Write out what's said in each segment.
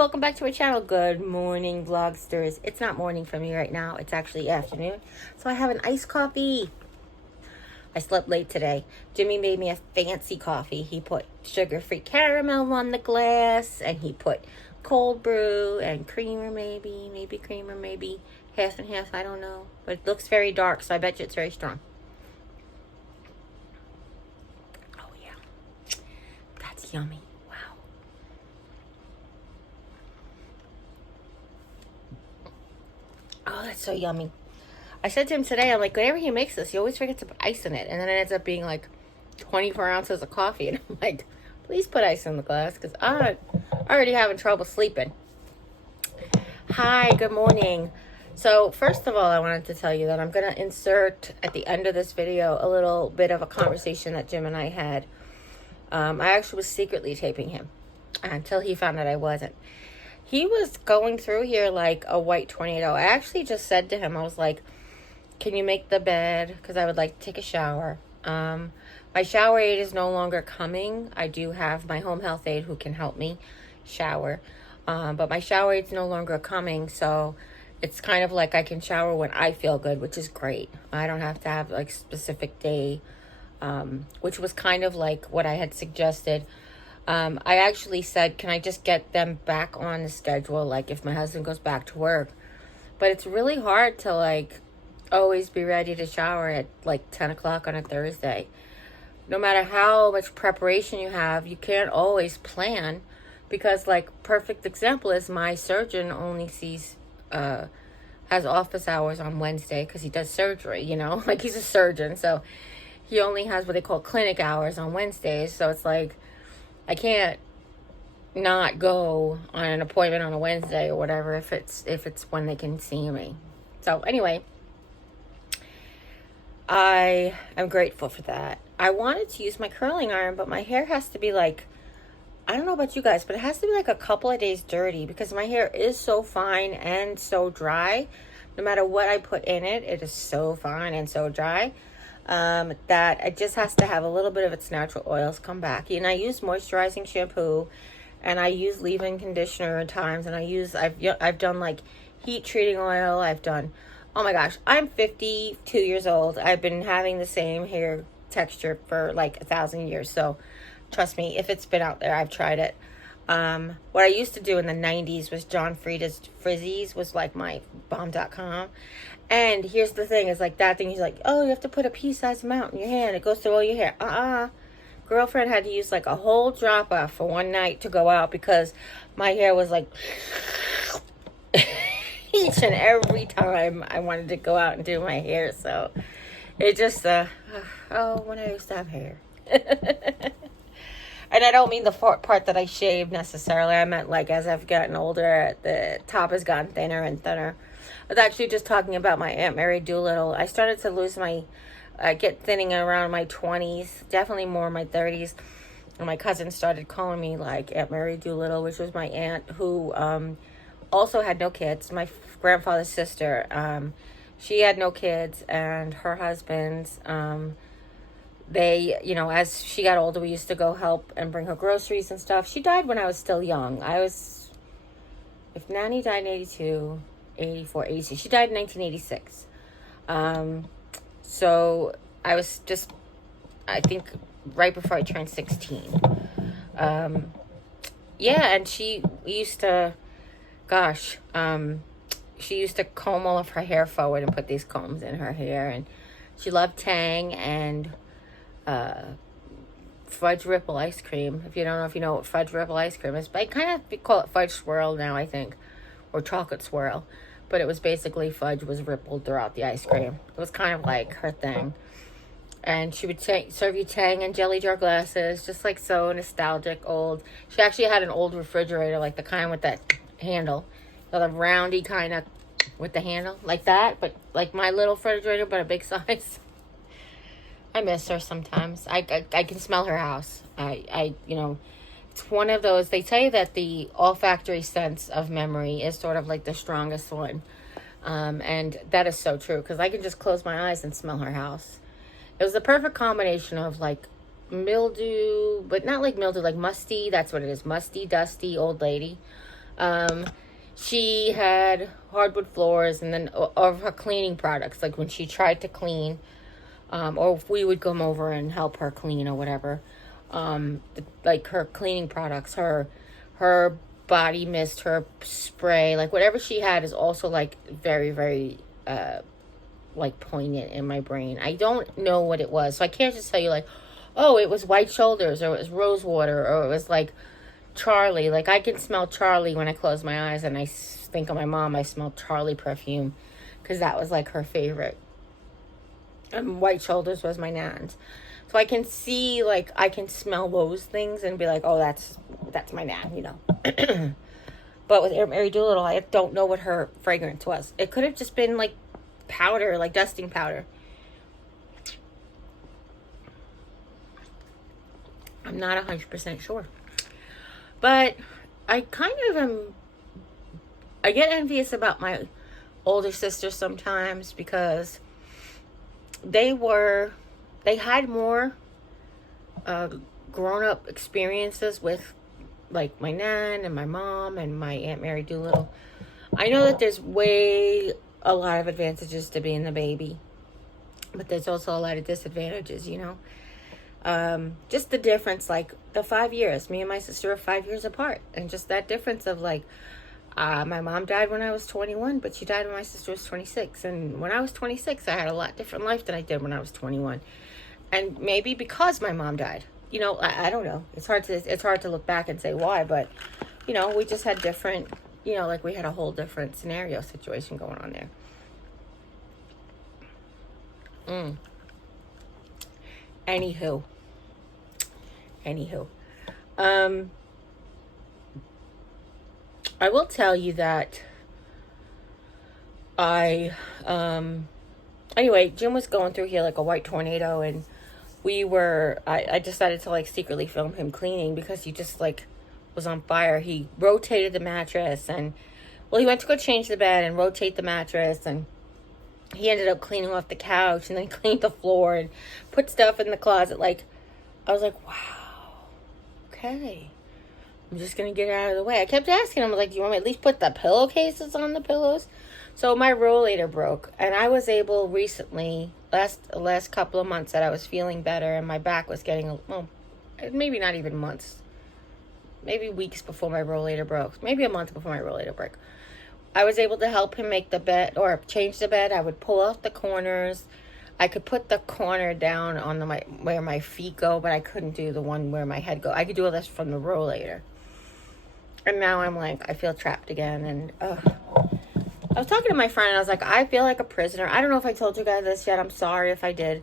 welcome back to our channel. Good morning, vlogsters. It's not morning for me right now. It's actually afternoon. So I have an iced coffee. I slept late today. Jimmy made me a fancy coffee. He put sugar-free caramel on the glass, and he put cold brew and creamer, maybe creamer, maybe half and half. I don't know. But it looks very dark, so I bet you it's very strong. Oh, yeah. That's yummy. Oh, that's so yummy. I said to him today, I'm like, whenever he makes this, he always forgets to put ice in it. And then it ends up being like 24 ounces of coffee. And I'm like, please put ice in the glass because I'm already having trouble sleeping. Hi, good morning. So first of all, I wanted to tell you that I'm going to insert at the end of this video a little bit of a conversation that Jim and I had. I actually was secretly taping him until he found out I wasn't. He was going through here like a white tornado. I actually just said to him, I was like, can you make the bed? Because I would like to take a shower. My shower aid is no longer coming. I do have my home health aide who can help me shower. But my shower aid's no longer coming. So it's kind of like I can shower when I feel good, which is great. I don't have to have like specific day, which was kind of like what I had suggested. I actually said, can I just get them back on the schedule, like if my husband goes back to work? But it's really hard to like always be ready to shower at like 10 o'clock on a Thursday. No matter how much preparation you have, you can't always plan because like perfect example is my surgeon only sees, has office hours on Wednesday because he does surgery, you know, like he's a surgeon. So he only has what they call clinic hours on Wednesdays. So it's like, I can't not go on an appointment on a Wednesday or whatever if it's when they can see me. So anyway, I am grateful for that. I wanted to use my curling iron, but my hair has to be like, I don't know about you guys, but it has to be like a couple of days dirty because my hair is so fine and so dry. No matter what I put in it, it is so fine and so dry. That it just has to have a little bit of its natural oils come back. And I use moisturizing shampoo, and I use leave-in conditioner at times, and I've done like heat treating oil. I've done, oh my gosh, I'm 52 years old. I've been having the same hair texture for like 1,000 years. So trust me, if it's been out there, I've tried it. What I used to do in the 90s was John Frieda's Frizzies was like my bomb.com. And here's the thing, is like that thing, he's like, oh, you have to put a pea-sized amount in your hand. It goes through all your hair. Girlfriend had to use like a whole drop off for one night to go out because my hair was like each and every time I wanted to go out and do my hair. So it just, when I used to have hair. And I don't mean the part that I shaved necessarily. I meant like as I've gotten older, the top has gotten thinner and thinner. I was actually just talking about my Aunt Mary Doolittle. I started to lose get thinning around my 20s, definitely more in my 30s. And my cousin started calling me like Aunt Mary Doolittle, which was my aunt who also had no kids. My grandfather's sister. She had no kids, and her husband, they, you know, as she got older, we used to go help and bring her groceries and stuff. She died when I was still young. If Nanny died in 82, 84, 86. She died in 1986. So I was just, I think, right before I turned 16. Yeah, and she used to, she used to comb all of her hair forward and put these combs in her hair. And she loved Tang and fudge ripple ice cream. If you don't know if you know what fudge ripple ice cream is, but I kind of call it fudge swirl now, I think, or chocolate swirl. But it was basically fudge was rippled throughout the ice cream. It was kind of like her thing. And she would serve you Tang and jelly jar glasses, just like so nostalgic old. She actually had an old refrigerator, like the kind with that handle, the roundy kind of with the handle, like that, but like my little refrigerator, but a big size. I miss her sometimes. I can smell her house. You know, it's one of those, they say that the olfactory sense of memory is sort of like the strongest one. And that is so true, because I can just close my eyes and smell her house. It was the perfect combination of like mildew, but not like mildew, like musty. That's what it is. Musty, dusty old lady. She had hardwood floors, and then of her cleaning products, like when she tried to clean, or if we would come over and help her clean or whatever, like her cleaning products, her body mist, her spray, like whatever she had is also like very, very like poignant in my brain. I don't know what it was, so I can't just tell you like, oh, it was White Shoulders, or it was rose water, or it was like Charlie. Like I can smell Charlie when I close my eyes and I think of my mom. I smell Charlie perfume because that was like her favorite. And White Shoulders was my nan's. So I can see, like, I can smell those things and be like, oh, that's my nan, you know. But with Mary Doolittle, I don't know what her fragrance was. It could have just been like powder, like dusting powder. I'm not 100% sure. But I kind of am, I get envious about my older sisters sometimes because they had more grown-up experiences with like my nan and my mom and my Aunt Mary Doolittle. I know that there's a lot of advantages to being the baby, but there's also a lot of disadvantages, you know. Just the difference, like the 5 years, me and my sister are 5 years apart, and just that difference of like, my mom died when I was 21, but she died when my sister was 26. And when I was 26, I had a lot different life than I did when I was 21. And maybe because my mom died, you know, I don't know. It's hard to look back and say why, but you know, we just had different, you know, like we had a whole different scenario situation going on there. Anywho. I will tell you that anyway, Jim was going through here like a white tornado, and I decided to like secretly film him cleaning because he just like was on fire. He rotated the mattress, and well, he went to go change the bed and rotate the mattress, and he ended up cleaning off the couch and then cleaned the floor and put stuff in the closet. Like, I was like, wow, okay. I'm just going to get it out of the way. I kept asking him, like, do you want me to at least put the pillowcases on the pillows? So my rollator broke, and I was able recently, last couple of months, that I was feeling better, and my back was getting, well, maybe not even months. Maybe weeks before my rollator broke. Maybe a month before my rollator broke. I was able to help him make the bed, or change the bed. I would pull out the corners. I could put the corner down on where my feet go, but I couldn't do the one where my head go. I could do all this from the rollator. And now I'm like, I feel trapped again. And I was talking to my friend, and I was like, I feel like a prisoner. I don't know if I told you guys this yet. I'm sorry if I did.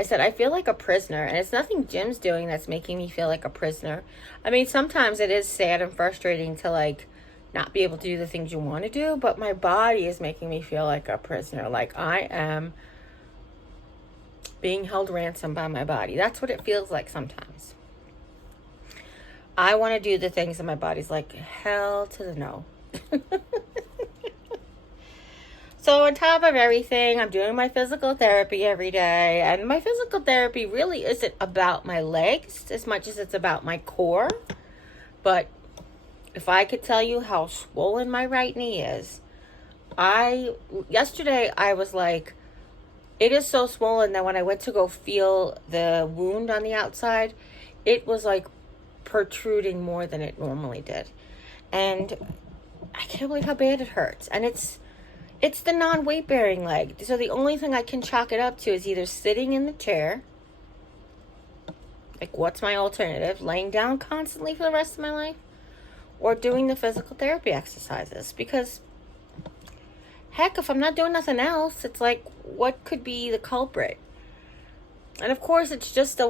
I said, I feel like a prisoner. And it's nothing Jim's doing that's making me feel like a prisoner. I mean, sometimes it is sad and frustrating to like not be able to do the things you want to do. But my body is making me feel like a prisoner. Like I am being held ransom by my body. That's what it feels like sometimes. I want to do the things, and my body's like, hell to the no. So on top of everything, I'm doing my physical therapy every day. And my physical therapy really isn't about my legs as much as it's about my core. But if I could tell you how swollen my right knee is, yesterday I was like, it is so swollen that when I went to go feel the wound on the outside, it was like protruding more than it normally did. And I can't believe how bad it hurts. And it's the non-weight bearing leg. So the only thing I can chalk it up to is either sitting in the chair, like what's my alternative, laying down constantly for the rest of my life, or doing the physical therapy exercises. Because heck, if I'm not doing nothing else, it's like, what could be the culprit? And of course, it's just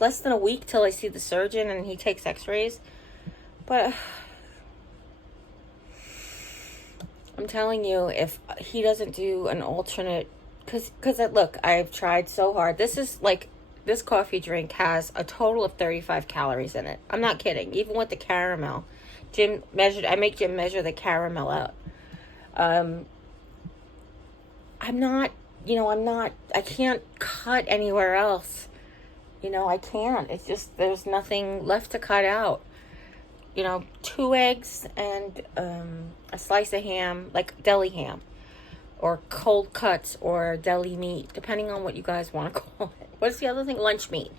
less than a week till I see the surgeon and he takes x-rays. But I'm telling you, if he doesn't do an alternate, because look, I've tried so hard. This coffee drink has a total of 35 calories in it. I'm not kidding. Even with the caramel. I make Jim measure the caramel out. I can't cut anywhere else. I can't. It's just, there's nothing left to cut out. 2 eggs and a slice of ham, like deli ham, or cold cuts, or deli meat, depending on what you guys want to call it. What's the other thing? Lunch meat.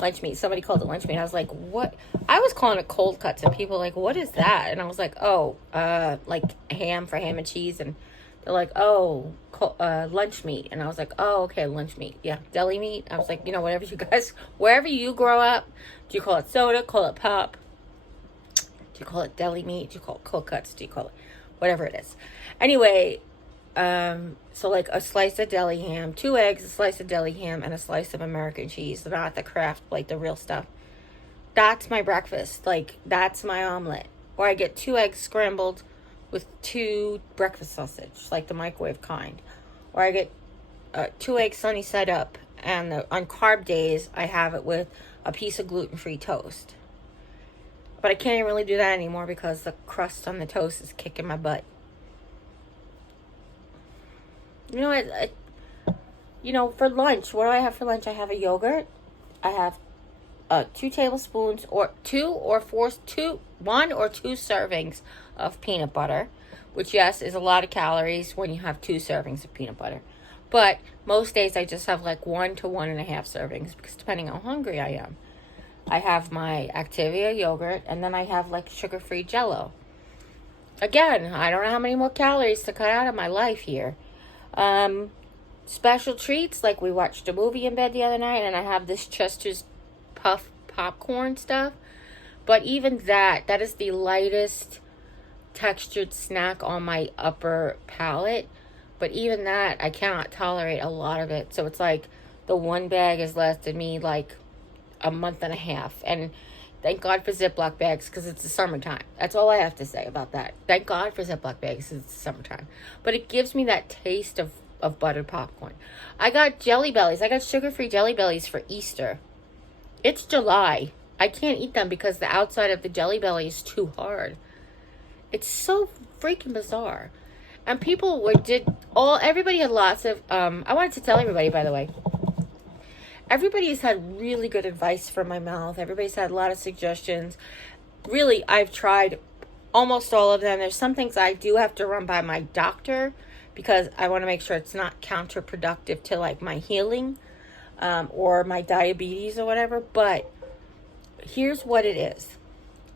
Lunch meat. Somebody called it lunch meat. I was like, what? I was calling it cold cuts, and people were like, what is that? And I was like, oh, like ham for ham and cheese. And they're like, oh, lunch meat. And I was like, oh, okay, lunch meat. Yeah, deli meat. I was like, whatever you guys, wherever you grow up, do you call it soda? Call it pop? Do you call it deli meat? Do you call it cold cuts? Do you call it whatever it is? Anyway, so like a slice of deli ham, 2 eggs, a slice of deli ham, and a slice of American cheese. Not the Kraft, like the real stuff. That's my breakfast. Like, that's my omelet. Or I get 2 eggs scrambled with 2 breakfast sausage, like the microwave kind. Or I get 2 eggs sunny side up. And on carb days, I have it with a piece of gluten-free toast. But I can't even really do that anymore because the crust on the toast is kicking my butt. For lunch, what do I have for lunch? I have a yogurt. I have 2 tablespoons, or 1 or 2 servings of peanut butter, which, yes, is a lot of calories when you have 2 servings of peanut butter. But most days I just have like 1 to 1.5 servings, because depending on how hungry I am. I have my Activia yogurt, and then I have like sugar-free Jell-O. Again, I don't know how many more calories to cut out of my life here. Special treats, like we watched a movie in bed the other night, and I have this Chester's Puff popcorn stuff. But even that is the lightest textured snack on my upper palate. But even that, I cannot tolerate a lot of it. So it's like the 1 bag has lasted me like a month and a half. And thank God for Ziploc bags, because it's the summertime. That's all I have to say about that. Thank God for Ziploc bags, because it's the summertime. But it gives me that taste of buttered popcorn. I got Jelly Bellies. I got sugar-free Jelly Bellies for Easter. It's July. I can't eat them because the outside of the Jelly Belly is too hard. It's so freaking bizarre. And everybody had lots of, I wanted to tell everybody, by the way, everybody's had really good advice for my mouth. Everybody's had a lot of suggestions. Really, I've tried almost all of them. There's some things I do have to run by my doctor, because I want to make sure it's not counterproductive to like my healing, or my diabetes or whatever. But here's what it is.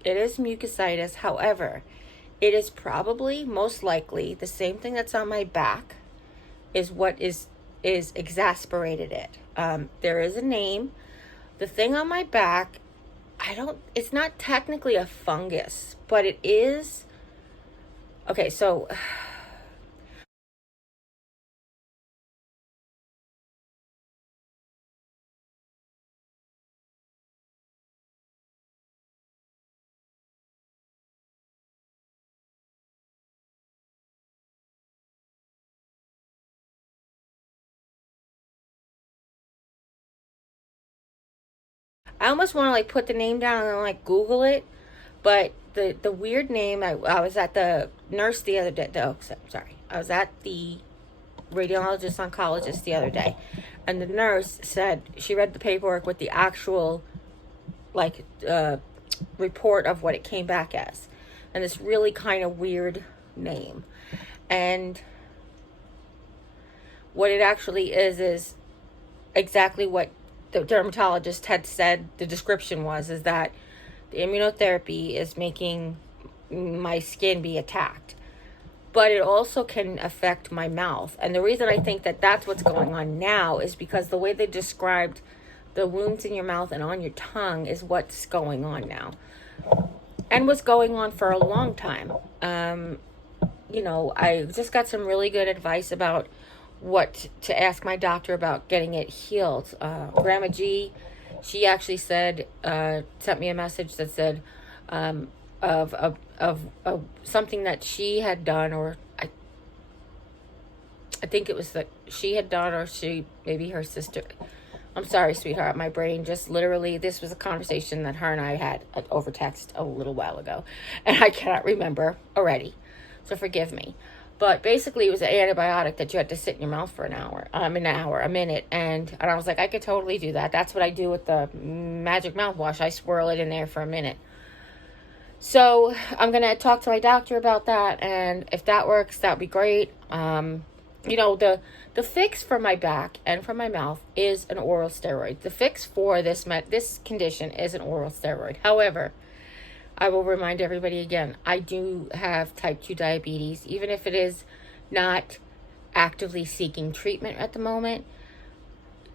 It is mucositis. However, it is probably most likely the same thing that's on my back is what is exasperated it. There is a name. The thing on my back, it's not technically a fungus, but it is. Okay, so I almost want to like put the name down and like Google it, but the weird name. I was at the nurse the other day. Sorry, I was at the radiologist oncologist the other day, and the nurse said she read the paperwork with the actual like report of what it came back as, and this really kind of weird name, and what it actually is exactly what the dermatologist had said the description is that the immunotherapy is making my skin be attacked. But it also can affect my mouth. And the reason I think that that's what's going on now is because the way they described the wounds in your mouth and on your tongue is what's going on now. And was going on for a long time. I just got some really good advice about what to ask my doctor about getting it healed. Grandma G, she actually said, sent me a message that said of something that she had done, or I think it was that she had done, or maybe her sister. I'm sorry, sweetheart. My brain just literally, this was a conversation that her and I had over text a little while ago, and I cannot remember already. So forgive me. But basically, it was an antibiotic that you had to sit in your mouth for a minute. And I was like, I could totally do that. That's what I do with the Magic Mouthwash. I swirl it in there for a minute. So I'm going to talk to my doctor about that. And if that works, that would be great. The fix for my back and for my mouth is an oral steroid. The fix for this condition is an oral steroid. However, I will remind everybody again, I do have type 2 diabetes, even if it is not actively seeking treatment at the moment.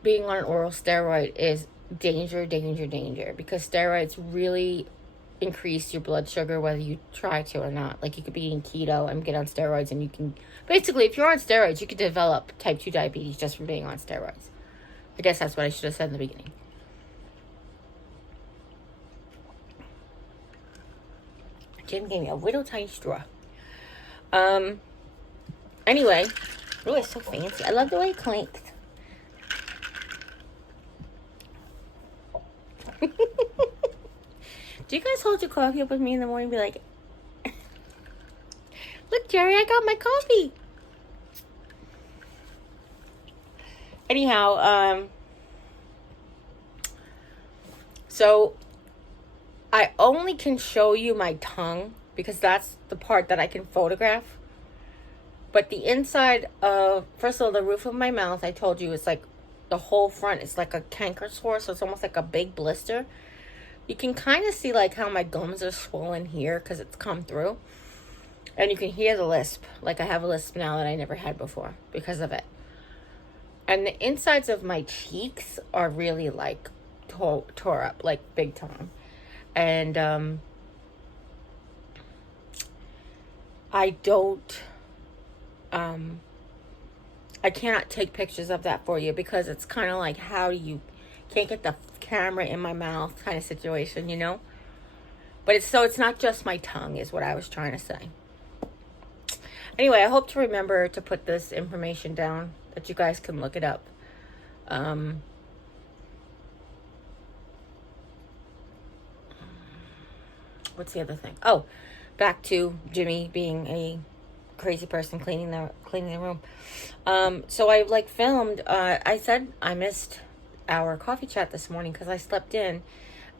Being on an oral steroid is danger, danger, danger, because steroids really increase your blood sugar whether you try to or not. Like, you could be eating keto and get on steroids, and you can basically, if you're on steroids, you could develop type 2 diabetes just from being on steroids. I guess that's what I should have said in the beginning. Jim gave me a little tiny straw. Anyway, oh, it's so fancy. I love the way it clinks. Do you guys hold your coffee up with me in the morning and be like, look, Jerry, I got my coffee. Anyhow, so I only can show you my tongue because that's the part that I can photograph. But the inside of, first of all, the roof of my mouth, I told you, it's like the whole front is like a canker sore, so it's almost like a big blister. You can kind of see like how my gums are swollen here because it's come through. And you can hear the lisp. Like, I have a lisp now that I never had before because of it. And the insides of my cheeks are really like tore up, like big time. And I cannot take pictures of that for you because it's kind of like, how do you can't get the camera in my mouth kind of situation, you know? But it's not just my tongue is what I was trying to say. Anyway, I hope to remember to put this information down that you guys can look it up. What's the other thing? Oh, back to Jimmy being a crazy person cleaning the room. So I filmed. I said I missed our coffee chat this morning because I slept in,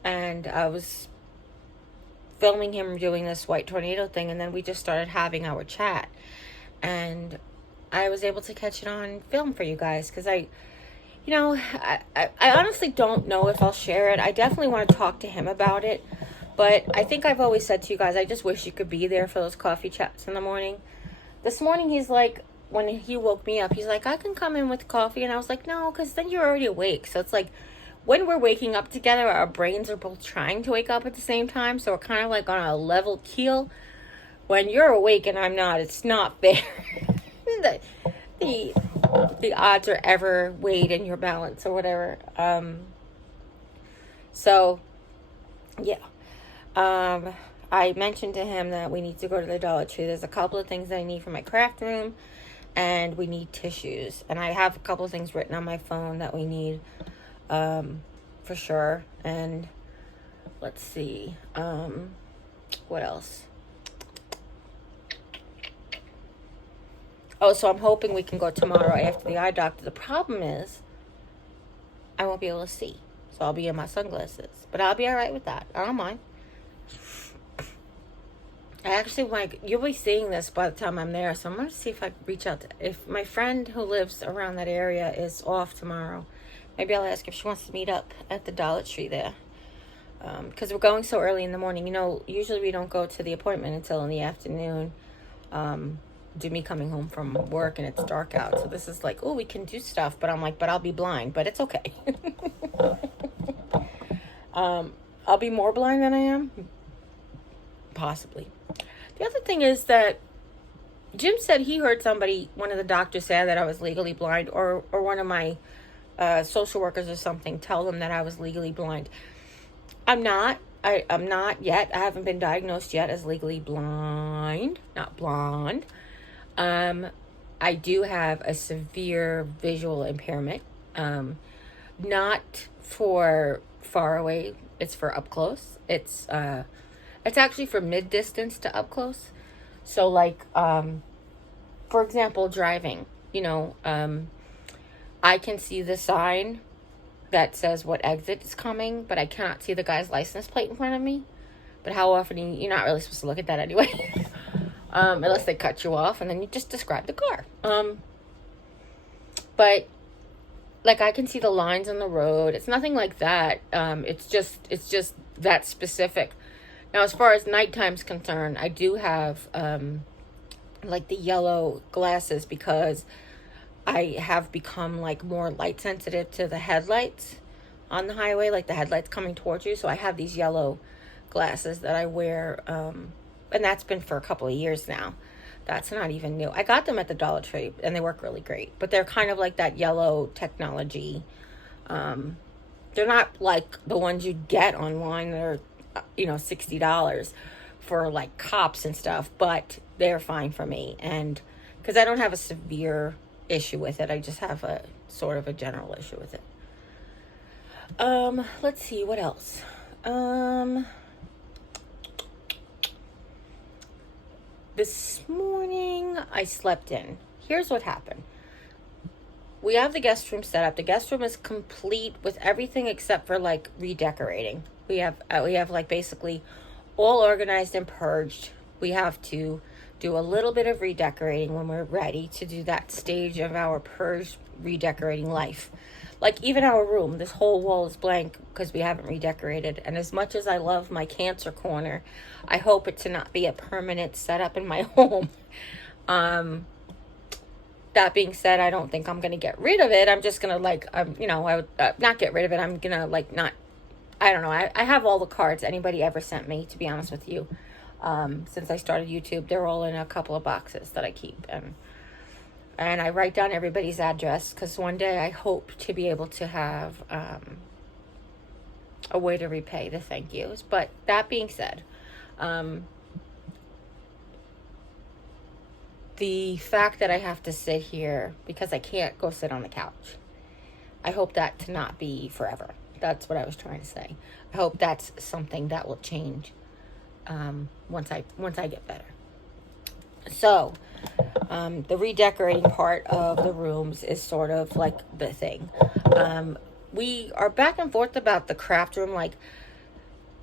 and I was filming him doing this white tornado thing, and then we just started having our chat, and I was able to catch it on film for you guys because I honestly don't know if I'll share it. I definitely want to talk to him about it, but I think I've always said to you guys, I just wish you could be there for those coffee chats in the morning. This morning, he's like, when he woke me up, he's like, I can come in with coffee. And I was like, no, because then you're already awake. So it's like, when we're waking up together, our brains are both trying to wake up at the same time. So we're kind of like on a level keel. When you're awake and I'm not, it's not fair. the odds are ever weighed in your balance or whatever. So, yeah. I mentioned to him that we need to go to the Dollar Tree. There's a couple of things that I need for my craft room, and we need tissues. And I have a couple of things written on my phone that we need, for sure. And let's see, what else? Oh, so I'm hoping we can go tomorrow after the eye doctor. The problem is, I won't be able to see. So I'll be in my sunglasses. But I'll be all right with that. I don't mind. I actually you'll be seeing this by the time I'm there, so I'm going to see if I can reach out if my friend who lives around that area is off tomorrow, maybe I'll ask if she wants to meet up at the Dollar Tree there, because we're going so early in the morning. Usually we don't go to the appointment until in the afternoon, due to me coming home from work and it's dark out, so this is like, oh, we can do stuff, but I'm like, but I'll be blind, but it's okay. I'll be more blind than I am, possibly. The other thing is that Jim said he heard one of the doctors say that I was legally blind, or one of my social workers or something tell them that I was legally blind. I'm not. I'm not yet. I haven't been diagnosed yet as legally blind, not blonde. I do have a severe visual impairment. Not for far away. It's for up close. It's actually for mid-distance to up close. So, like, for example, driving, I can see the sign that says what exit is coming, but I cannot see the guy's license plate in front of me. But how often you're not really supposed to look at that anyway. Unless they cut you off, and then you just describe the car. But like, I can see the lines on the road. It's nothing like that. It's just that specific. Now, as far as nighttime's concerned, I do have like the yellow glasses because I have become like more light sensitive to the headlights on the highway, like the headlights coming towards you. So I have these yellow glasses that I wear, and that's been for a couple of years now. That's not even new. I got them at the Dollar Tree, and they work really great. But they're kind of like that yellow technology. They're not like the ones you get online that are, $60 for like cops and stuff. But they're fine for me, and because I don't have a severe issue with it, I just have a sort of a general issue with it. Let's see what else. This morning I slept in. Here's what happened. We have the guest room set up. The guest room is complete with everything except for like redecorating. We have like basically all organized and purged. We have to do a little bit of redecorating when we're ready to do that stage of our purged redecorating life. Like even our room, this whole wall is blank because we haven't redecorated. And as much as I love my cancer corner, I hope it to not be a permanent setup in my home. That being said, I don't think I'm going to get rid of it. I'm just going to I would not get rid of it. I'm going to I don't know. I have all the cards anybody ever sent me, to be honest with you. Since I started YouTube, they're all in a couple of boxes that I keep. And I write down everybody's address because one day I hope to be able to have a way to repay the thank yous. But that being said, the fact that I have to sit here because I can't go sit on the couch, I hope that to not be forever. That's what I was trying to say. I hope that's something that will change once I get better. So, the redecorating part of the rooms is sort of like the thing. We are back and forth about the craft room. Like,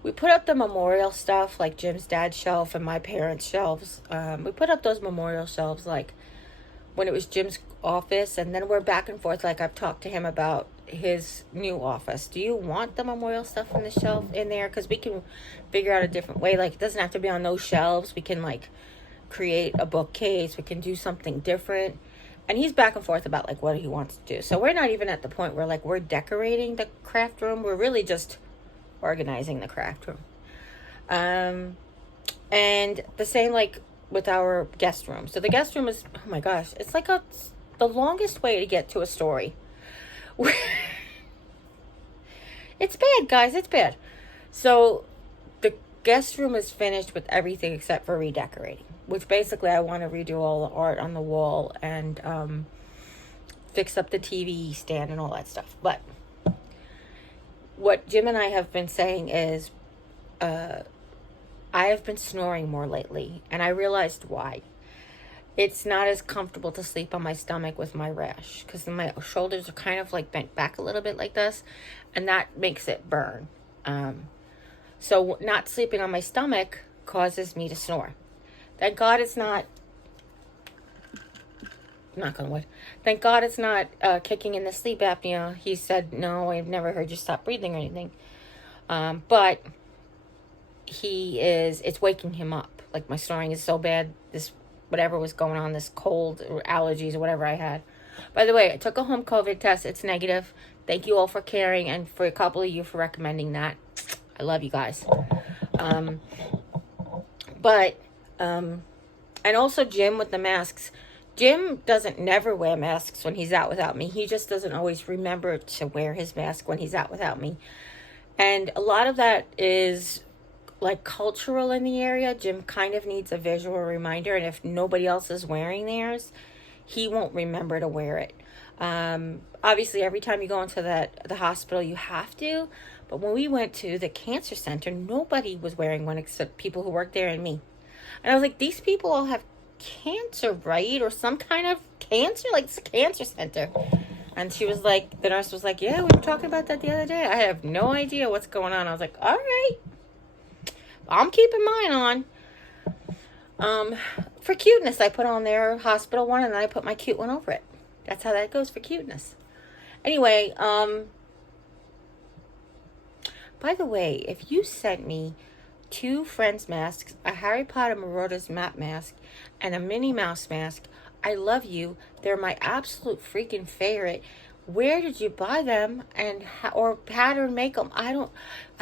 we put up the memorial stuff, like Jim's dad's shelf and my parents' shelves. We put up those memorial shelves, like, when it was Jim's office. And then we're back and forth, like, I've talked to him about his new office. Do you want the memorial stuff on the shelf in there? Because we can figure out a different way. Like, it doesn't have to be on those shelves. We can, like, create a bookcase. We can do something different. And he's back and forth about like what he wants to do. So we're not even at the point where like we're decorating the craft room. We're really just organizing the craft room. And the same like with our guest room. So the guest room is, oh my gosh, it's like the longest way to get to a story. It's bad, guys. It's bad. So the guest room is finished with everything except for redecorating, which basically I want to redo all the art on the wall and fix up the TV stand and all that stuff. But what Jim and I have been saying is I have been snoring more lately, and I realized why. It's not as comfortable to sleep on my stomach with my rash because my shoulders are kind of like bent back a little bit like this, and that makes it burn. So not sleeping on my stomach causes me to snore. Thank God it's not, knock on wood, thank God it's not kicking in the sleep apnea. He said, no, I've never heard you stop breathing or anything. But it's waking him up. Like my snoring is so bad, this, whatever was going on, this cold or allergies or whatever I had. By the way, I took a home COVID test. It's negative. Thank you all for caring and for a couple of you for recommending that. I love you guys. And also Jim with the masks. Jim doesn't never wear masks when he's out without me. He just doesn't always remember to wear his mask when he's out without me. And a lot of that is like cultural in the area. Jim kind of needs a visual reminder. And if nobody else is wearing theirs, he won't remember to wear it. Obviously, every time you go into the hospital, you have to. But when we went to the cancer center, nobody was wearing one except people who work there and me. And I was like, these people all have cancer, right? Or some kind of cancer? Like, it's a cancer center. And she was like, the nurse was like, yeah, we were talking about that the other day. I have no idea what's going on. I was like, all right. I'm keeping mine on. For cuteness, I put on their hospital one, and then I put my cute one over it. That's how that goes for cuteness. Anyway, by the way, if you sent me 2 Friends masks, a Harry Potter Marauders map mask, and a Minnie Mouse mask, I love you. They're my absolute freaking favorite. Where did you buy them, and or pattern make them? I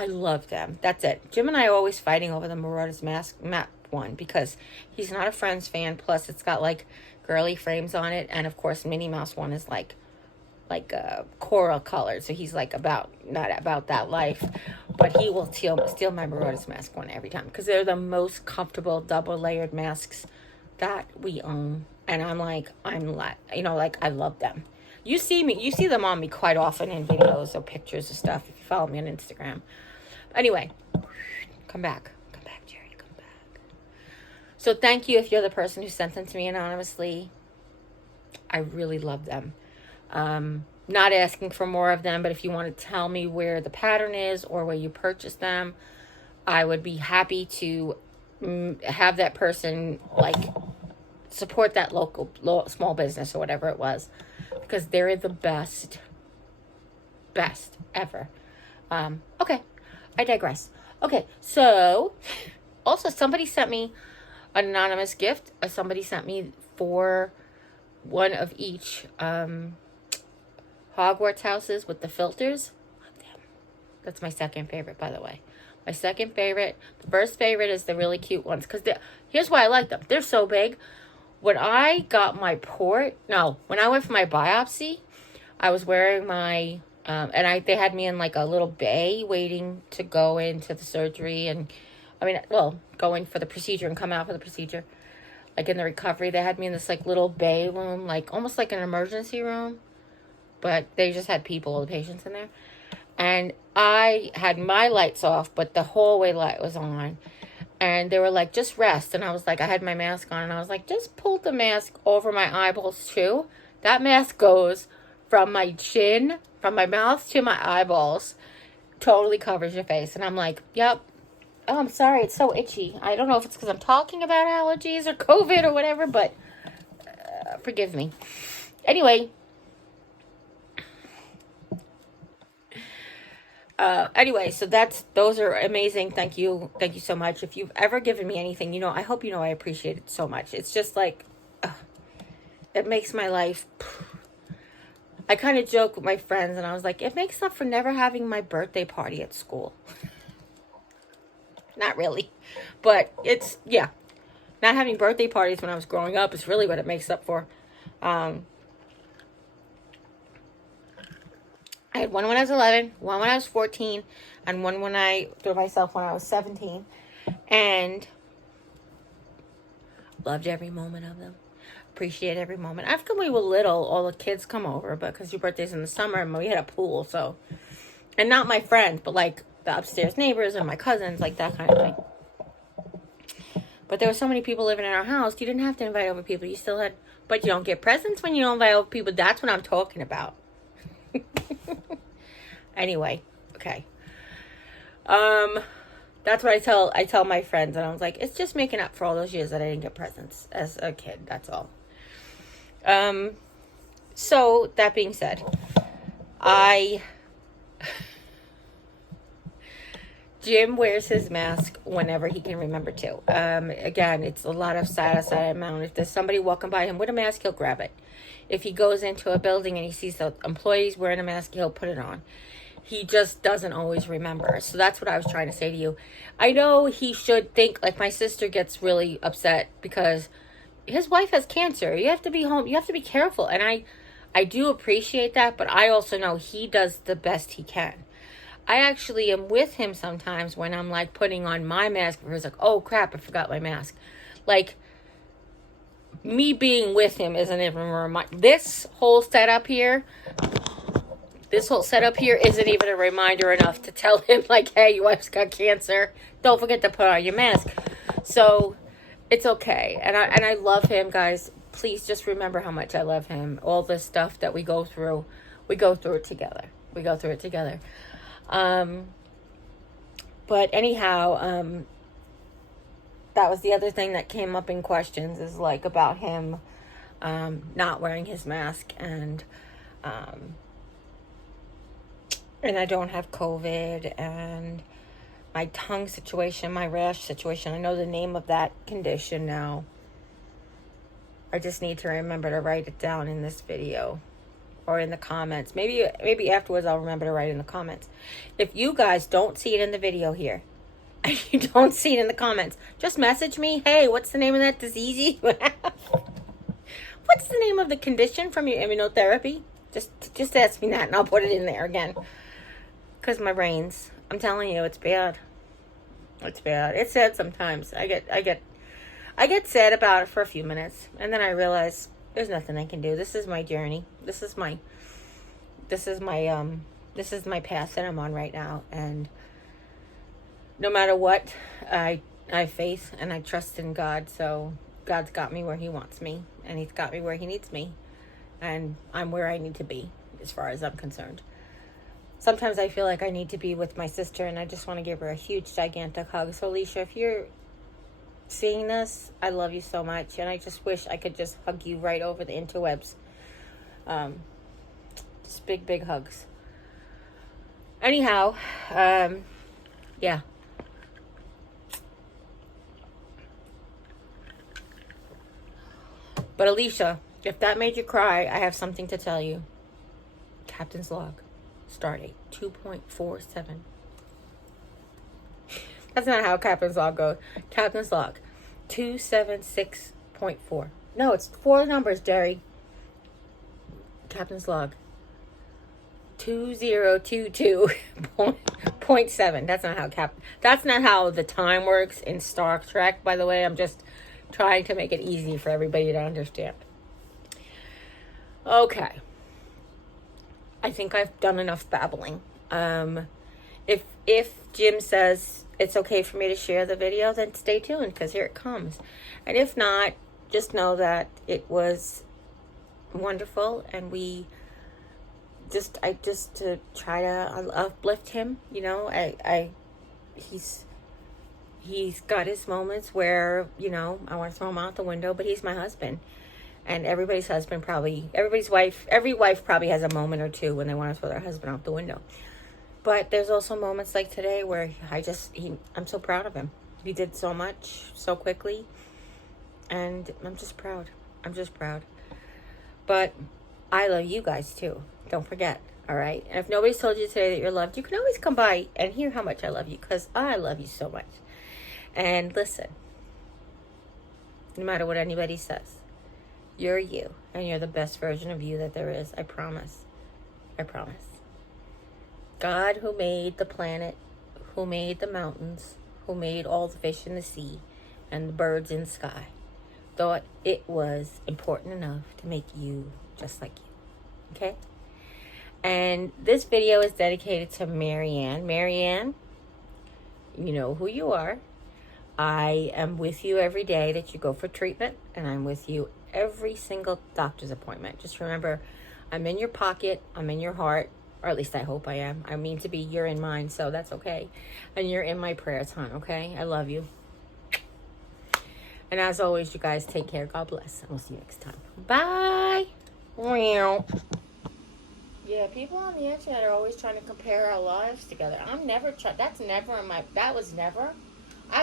love them. That's it. Jim and I are always fighting over the Marauders mask map one because he's not a Friends fan. Plus, it's got like girly frames on it, and of course, Minnie Mouse one is like coral colored, so he's like not about that life, but he will steal my Marauders mask one every time because they're the most comfortable double layered masks that we own, and I love them. You see them on me quite often in videos or pictures of stuff if you follow me on Instagram. Anyway, come back, Jerry, come back. So thank you if you're the person who sent them to me anonymously. I really love them. Not asking for more of them, but if you want to tell me where the pattern is or where you purchased them, I would be happy to have that person support that local small business or whatever it was, because they're the best ever. Okay, I digress. Okay, so also somebody sent me an anonymous gift. Somebody sent me 4 one of each Hogwarts houses with the filters. Love them. That's my second favorite, by the way. My second favorite. The first favorite is the really cute ones, because here's why I like them. They're so big. When I got my when I went for my biopsy, I was wearing my they had me in like a little bay waiting to go into the surgery, and go in for the procedure and come out for the procedure. Like in the recovery, they had me in this like little bay room, like almost like an emergency room, but they just had all the patients in there. And I had my lights off, but the hallway light was on. And they were like, just rest. And I was like, I had my mask on, and I was like, just pull the mask over my eyeballs too. That mask goes from my chin, from my mouth to my eyeballs, totally covers your face. And I'm like, yep. Oh, I'm sorry, it's so itchy. I don't know if it's because I'm talking about allergies or COVID or whatever, but forgive me. Anyway, so those are amazing. Thank you so much. If you've ever given me anything, I hope I appreciate it so much. It's just like, it makes my life. I kind of joke with my friends, and I was like, it makes up for never having my birthday party at school. Not really, but not having birthday parties when I was growing up is really what it makes up for. I had one when I was 11, one when I was 14, and one when I threw myself when I was 17, and loved every moment of them. Appreciate every moment. After we were little, all the kids come over, but because your birthday's in the summer, and we had a pool, so, and not my friends, but like the upstairs neighbors and my cousins, like that kind of thing. But there were so many people living in our house, you didn't have to invite over people. You still had, but you don't get presents when you don't invite over people. That's what I'm talking about. Anyway, okay. That's what I tell my friends, and I was like, it's just making up for all those years that I didn't get presents as a kid. That's all. So that being said, Jim wears his mask whenever he can remember to. Again, it's a lot of side amount. If there's somebody walking by him with a mask, he'll grab it. If he goes into a building and he sees the employees wearing a mask, he'll put it on. He just doesn't always remember. So that's what I was trying to say to you. I know he should think, like my sister gets really upset because his wife has cancer. You have to be home. You have to be careful. And I do appreciate that, but I also know he does the best he can. I actually am with him sometimes when I'm like putting on my mask, where he's like, oh crap, I forgot my mask. Like, me being with him isn't even a reminder. This whole setup here isn't even a reminder enough to tell him, like, hey, your wife's got cancer. Don't forget to put on your mask. So it's okay. And I love him, guys. Please just remember how much I love him. All the stuff that we go through it together. But anyhow, that was the other thing that came up in questions, is like about him not wearing his mask, and I don't have COVID, and my tongue situation, my rash situation. I know the name of that condition now. I just need to remember to write it down in this video or in the comments. Maybe afterwards I'll remember to write in the comments. If you guys don't see it in the video here, and you don't see it in the comments, just message me. Hey, what's the name of that disease you have? What's the name of the condition from your immunotherapy? Just ask me that, and I'll put it in there again. Because my brains, I'm telling you, it's bad. It's bad. It's sad sometimes. I get sad about it for a few minutes, and then I realize there's nothing I can do. This is my journey. This is my path that I'm on right now, and no matter what, I faith and I trust in God. So God's got me where He wants me, and He's got me where He needs me, and I'm where I need to be as far as I'm concerned. Sometimes I feel like I need to be with my sister, and I just want to give her a huge, gigantic hug. So, Alicia, if you're seeing this, I love you so much, and I just wish I could just hug you right over the interwebs. Just big hugs. Anyhow, yeah. But Alicia, if that made you cry, I have something to tell you. Captain's log. Start date 2.47. That's not how Captain's log goes. Captain's log 276.4. No, it's 4 numbers, Jerry. Captain's log 2022.7. That's not how the time works in Star Trek, by the way. I'm just trying to make it easy for everybody to understand. Okay. I think I've done enough babbling. If Jim says it's okay for me to share the video, then stay tuned, because here it comes. And if not, just know that it was wonderful, and I just to try to uplift him, you know. He's got his moments where, you know, I want to throw him out the window, but he's my husband. And every wife probably has a moment or two when they want to throw their husband out the window. But there's also moments like today where I'm so proud of him. He did so much so quickly, and I'm just proud. But I love you guys too. Don't forget, all right? And if nobody's told you today that you're loved, you can always come by and hear how much I love you, because I love you so much. And listen, no matter what anybody says, you're you, and you're the best version of you that there is. I promise. God, who made the planet, who made the mountains, who made all the fish in the sea and the birds in the sky, thought it was important enough to make you just like you. Okay? And this video is dedicated to Marianne. Marianne, you know who you are. I am with you every day that you go for treatment, and I'm with you every single doctor's appointment. Just remember, I'm in your pocket, I'm in your heart, or at least I hope I am. I mean to be, you're in mine, so that's okay. And you're in my prayers, hon, okay? I love you. And as always, you guys take care. God bless. And we'll see you next time. Bye. Yeah, people on the internet are always trying to compare our lives together. I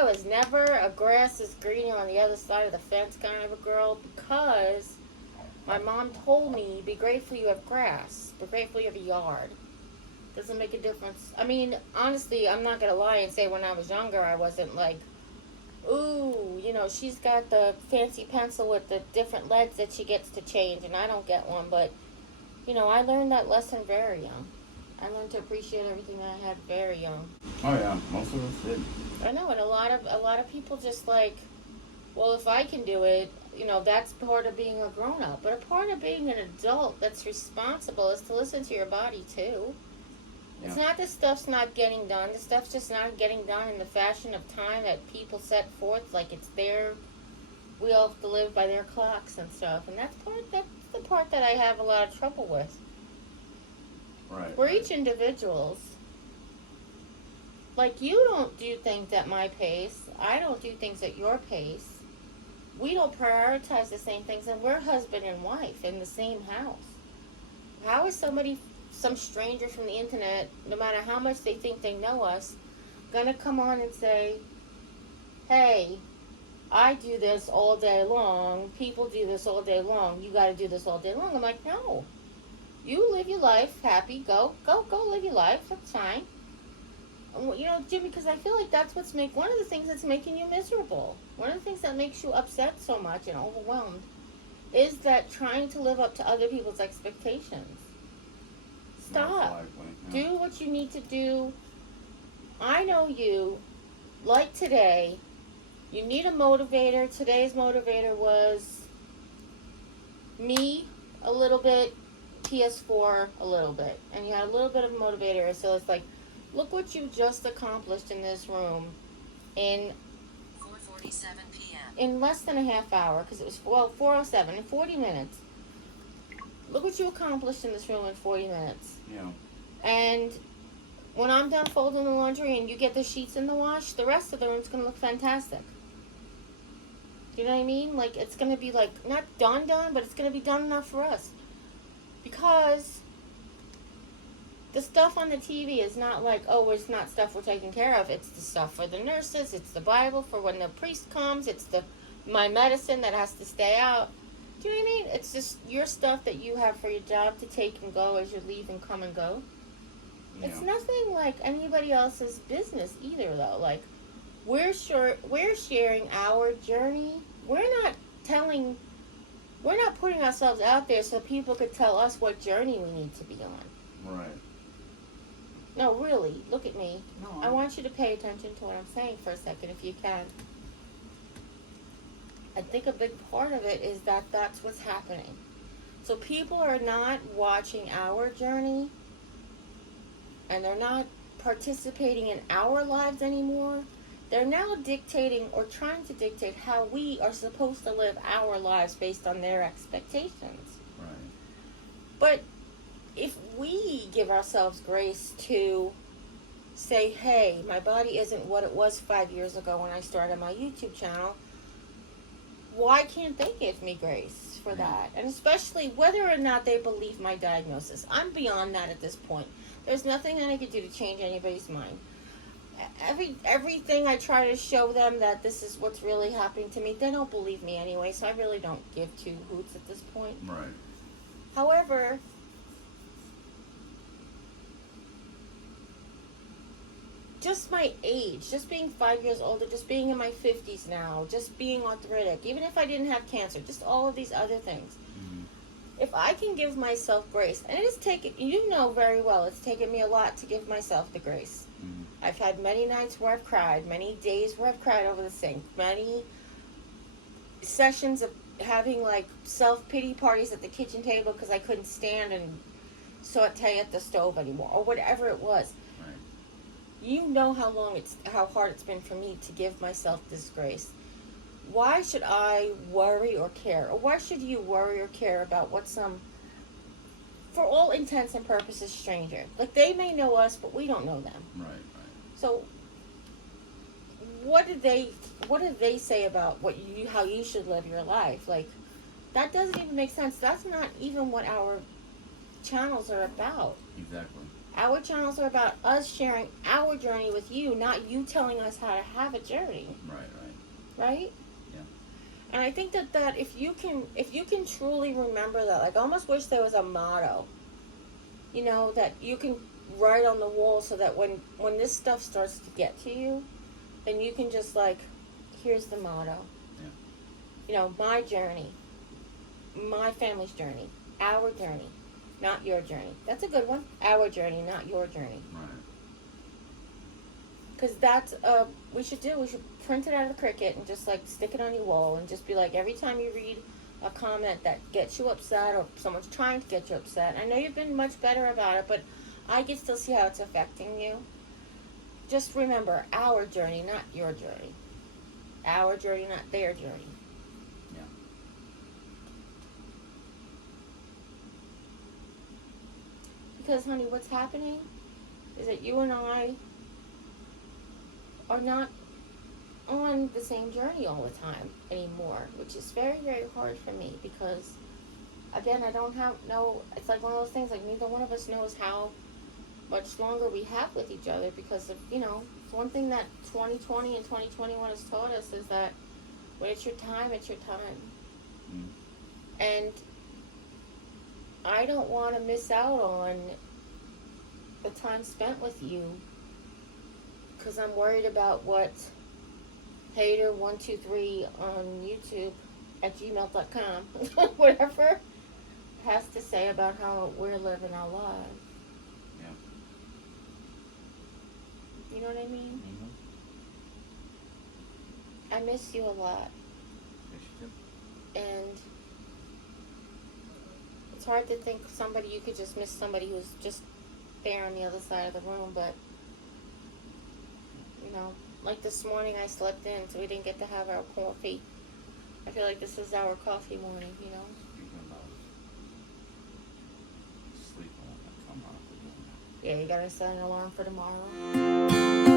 was never a grass is greener on the other side of the fence kind of a girl, because my mom told me, be grateful you have grass. Be grateful you have a yard. Doesn't make a difference. I mean, honestly, I'm not going to lie and say when I was younger, I wasn't like, ooh, you know, she's got the fancy pencil with the different leads that she gets to change, and I don't get one. But, you know, I learned that lesson very young. I learned to appreciate everything that I had very young. Oh yeah, most of us did. I know, and a lot of people just like, well, if I can do it, you know, that's part of being a grown-up. But a part of being an adult that's responsible is to listen to your body, too. Yeah. It's not that stuff's not getting done. The stuff's just not getting done in the fashion of time that people set forth, like it's their, we all have to live by their clocks and stuff. And that's the part that I have a lot of trouble with. Right. We're each individuals. Like, you don't do things at my pace, I don't do things at your pace. We don't prioritize the same things, and we're husband and wife in the same house. How is somebody, some stranger from the internet, no matter how much they think they know us, gonna come on and say, hey, I do this all day long, people do this all day long, you gotta do this all day long? I'm like, no. You live your life happy, go live your life, that's fine. You know, Jimmy, because I feel like that's one of the things that's making you miserable. One of the things that makes you upset so much and overwhelmed is that trying to live up to other people's expectations. Stop. Most likely, yeah. Do what you need to do. I know you, like today, you need a motivator. Today's motivator was me a little bit, PS4 a little bit. And you had a little bit of a motivator. So it's like, look what you just accomplished in this room in 4:47 p.m. in less than a half hour, because it was 4:07 in 40 minutes. Look what you accomplished in this room in 40 minutes. Yeah. And when I'm done folding the laundry and you get the sheets in the wash, the rest of the room's gonna look fantastic. You know what I mean? Like, it's gonna be like not done, but it's gonna be done enough for us. Because the stuff on the TV is not like, oh, it's not stuff we're taking care of. It's the stuff for the nurses. It's the Bible for when the priest comes. It's my medicine that has to stay out. Do you know what I mean? It's just your stuff that you have for your job to take and go as you leave and come and go. Yeah. It's nothing like anybody else's business either, though. Like, we're sharing our journey. We're not putting ourselves out there so people could tell us what journey we need to be on. Right. No, really, look at me. No, I want you to pay attention to what I'm saying for a second, if you can. I think a big part of it is that that's what's happening. So people are not watching our journey, and they're not participating in our lives anymore. They're now dictating or trying to dictate how we are supposed to live our lives based on their expectations. Right. But if we give ourselves grace to say, hey, my body isn't what it was 5 years ago when I started my YouTube channel, why can't they give me grace for that? And especially whether or not they believe my diagnosis. I'm beyond that at this point. There's nothing that I could do to change anybody's mind. Everything I try to show them that this is what's really happening to me, they don't believe me anyway, so I really don't give two hoots at this point. Right. However, just my age, just being 5 years older, just being in my 50s now, just being arthritic, even if I didn't have cancer, just all of these other things. Mm-hmm. If I can give myself grace, and it has taken, you know very well, it's taken me a lot to give myself the grace. Mm-hmm. I've had many nights where I've cried, many days where I've cried over the sink, many sessions of having like self-pity parties at the kitchen table because I couldn't stand and saute at the stove anymore, or whatever it was. Right. You know how hard it's been for me to give myself this grace. Why should I worry or care? Or why should you worry or care about what some, for all intents and purposes, stranger? Like, they may know us, but we don't know them. Right. So, what did they say about how you should live your life? Like, that doesn't even make sense. That's not even what our channels are about. Exactly. Our channels are about us sharing our journey with you, not you telling us how to have a journey. Right? Yeah. And I think that if you can truly remember that, like, I almost wish there was a motto, you know, that you can write on the wall so that when this stuff starts to get to you, then you can just, like, here's the motto. Yeah. You know, my journey, my family's journey, our journey, not your journey. That's a good one. Our journey, not your journey. Right. Because that's, we should print it out of the Cricut and just, like, stick it on your wall and just be like, every time you read a comment that gets you upset or someone's trying to get you upset, I know you've been much better about it, but I can still see how it's affecting you. Just remember, our journey, not your journey. Our journey, not their journey. Yeah. Because, honey, what's happening is that you and I are not on the same journey all the time anymore, which is very, very hard for me because, again, I don't have no. It's like one of those things. Like neither one of us knows how much longer we have with each other because of one thing that 2020 and 2021 has taught us is that when it's your time, it's your time, and I don't want to miss out on the time spent with you because I'm worried about what Hater123 on YouTube at gmail.com, whatever, has to say about how we're living our lives. Yeah. You know what I mean? Mm-hmm. I miss you a lot, Yes, you do. and it's hard to think somebody you could just miss somebody who's just there on the other side of the room, but like this morning I slept in, so we didn't get to have our coffee. I feel like this is our coffee morning, Speaking about sleep, I want to come out for doing that. Yeah, you gotta set an alarm for tomorrow.